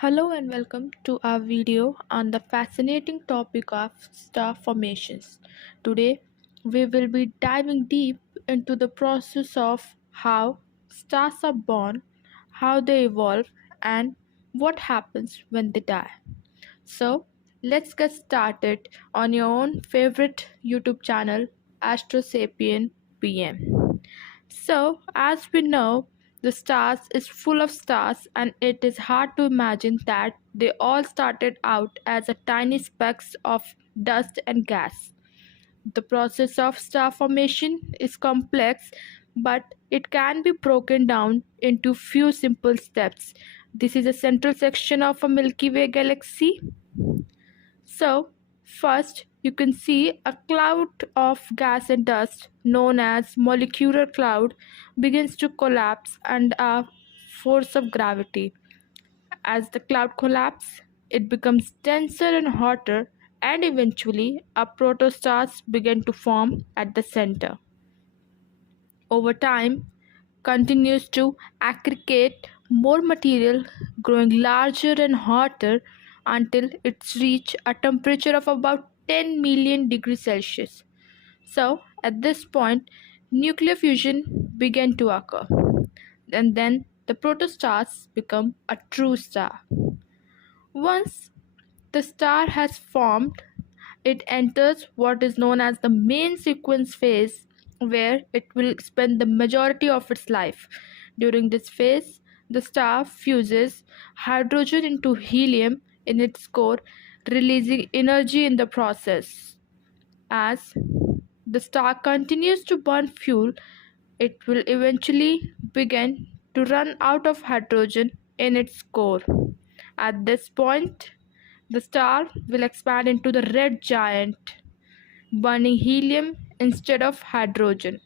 Hello and welcome to our video on the fascinating topic of star formations. Today, we will be diving deep into the process of how stars are born, how they evolve, and what happens when they die. So, let's get started on your own favorite YouTube channel, Astrosapien PM. So, as we know, the stars is full of stars and it is hard to imagine that they all started out as a tiny specks of dust and gas. The process of star formation is complex, but it can be broken down into few simple steps. This is a central section of a Milky Way galaxy. So, first you can see a cloud of gas and dust known as molecular cloud begins to collapse under a force of gravity. As the cloud collapses, it becomes denser and hotter, and eventually a protostars begin to form at the center. Over time, continues to aggregate more material, growing larger and hotter until it's reached a temperature of about 10 million degrees Celsius. So, at this point, nuclear fusion began to occur, and then the protostars become a true star. Once the star has formed, it enters what is known as the main sequence phase, where it will spend the majority of its life. During this phase, the star fuses hydrogen into helium in its core, releasing energy in the process. As the star continues to burn fuel, it will eventually begin to run out of hydrogen in its core. At this point, the star will expand into the red giant, burning helium instead of hydrogen.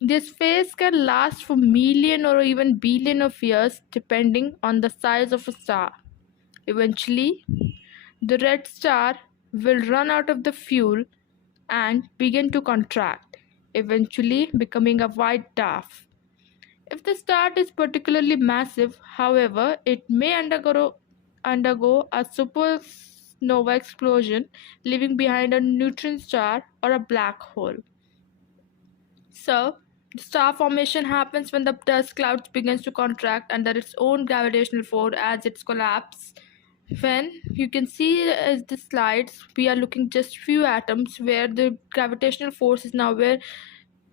This phase can last for million or even billion of years depending on the size of a star. Eventually, the red star will run out of the fuel and begin to contract, eventually becoming a white dwarf. If the star is particularly massive, however, it may undergo a supernova explosion, leaving behind a neutron star or a black hole. So, the star formation happens when the dust cloud begins to contract under its own gravitational force as it collapses. When you can see as the slides, we are looking just few atoms where the gravitational force is now very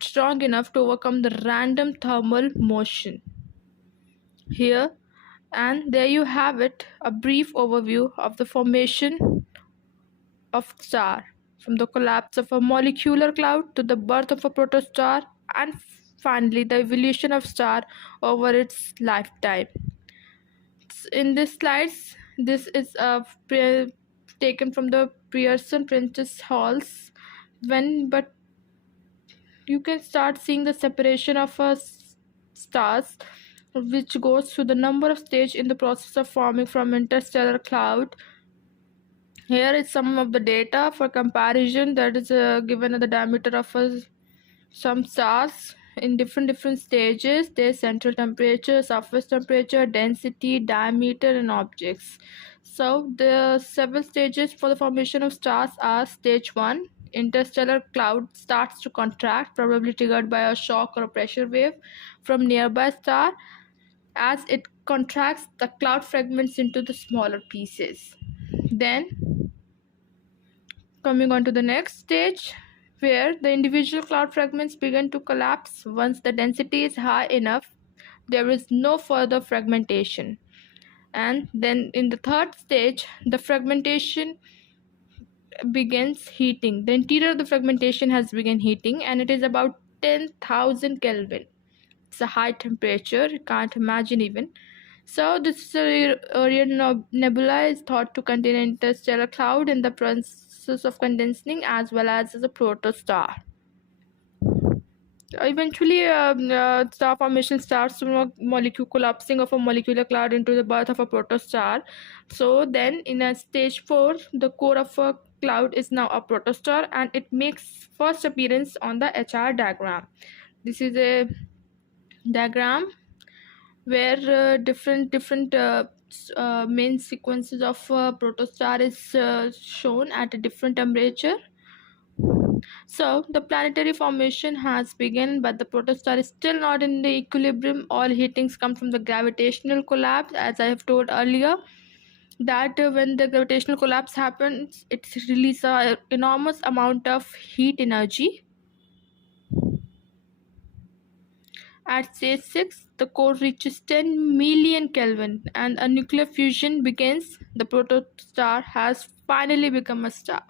strong enough to overcome the random thermal motion. Here and there you have it, a brief overview of the formation of star, from the collapse of a molecular cloud to the birth of a protostar, and finally the evolution of star over its lifetime. In this slides, this is taken from the Pearson Princess Halls, but you can start seeing the separation of stars, which goes through the number of stages in the process of forming from interstellar cloud. Here is some of the data for comparison that is given at the diameter of some stars in different stages, their central temperature, surface temperature, density, diameter, and objects. So the several stages for the formation of stars are: stage 1, interstellar cloud starts to contract, probably triggered by a shock or a pressure wave from nearby star. As it contracts, the cloud fragments into the smaller pieces. Then coming on to the next stage, where the individual cloud fragments begin to collapse. Once the density is high enough, there is no further fragmentation. And then in the third stage, the fragmentation begins heating. The interior of the fragmentation has begun heating, and it is about 10,000 Kelvin. It's a high temperature, you can't imagine even. So this Orion Nebula is thought to contain an interstellar cloud in the process of condensing, as well as a protostar. Eventually, star formation starts from a molecule collapsing of a molecular cloud into the birth of a protostar. So then in a stage 4, the core of a cloud is now a protostar, and it makes first appearance on the HR diagram. This is a diagram where different main sequences of protostar is shown at a different temperature. So the planetary formation has begun, but the protostar is still not in the equilibrium. All heatings come from the gravitational collapse, as I have told earlier. That when the gravitational collapse happens, it releases an enormous amount of heat energy. At stage 6, the core reaches 10 million Kelvin and a nuclear fusion begins. The protostar has finally become a star.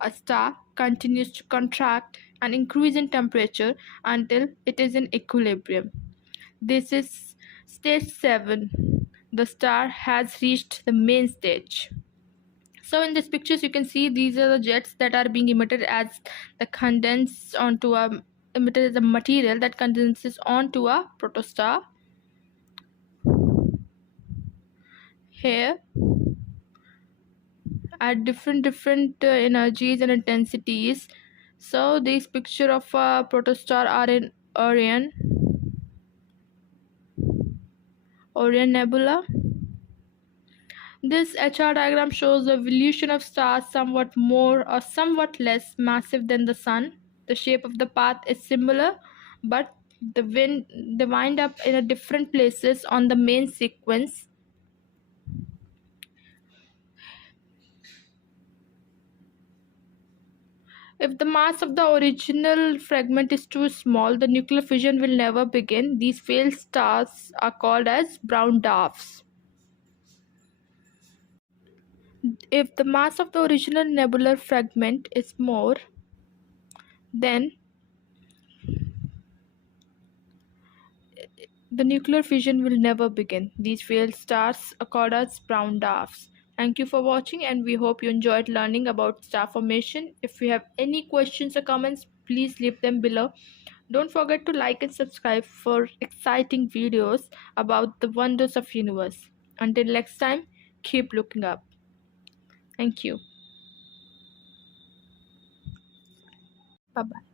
A star continues to contract and increase in temperature until it is in equilibrium. This is stage 7. The star has reached the main stage. So in these pictures you can see these are the jets that are being emitted as the condense onto a emitted as a material that condenses onto a protostar. Here at different energies and intensities. So this picture of a protostar are in Orion Nebula. This HR diagram shows the evolution of stars somewhat more or somewhat less massive than the Sun. The shape of the path is similar, but they wind up in a different places on the main sequence. If the mass of the original fragment is too small, the nuclear fission will never begin. These failed stars are called as brown dwarfs. If the mass of the original nebular fragment is more, then the nuclear fission will never begin. These failed stars are called as brown dwarfs. Thank you for watching, and we hope you enjoyed learning about star formation. If you have any questions or comments, please leave them below. Don't forget to like and subscribe for exciting videos about the wonders of universe. Until next time, keep looking up. Thank you. Bye bye.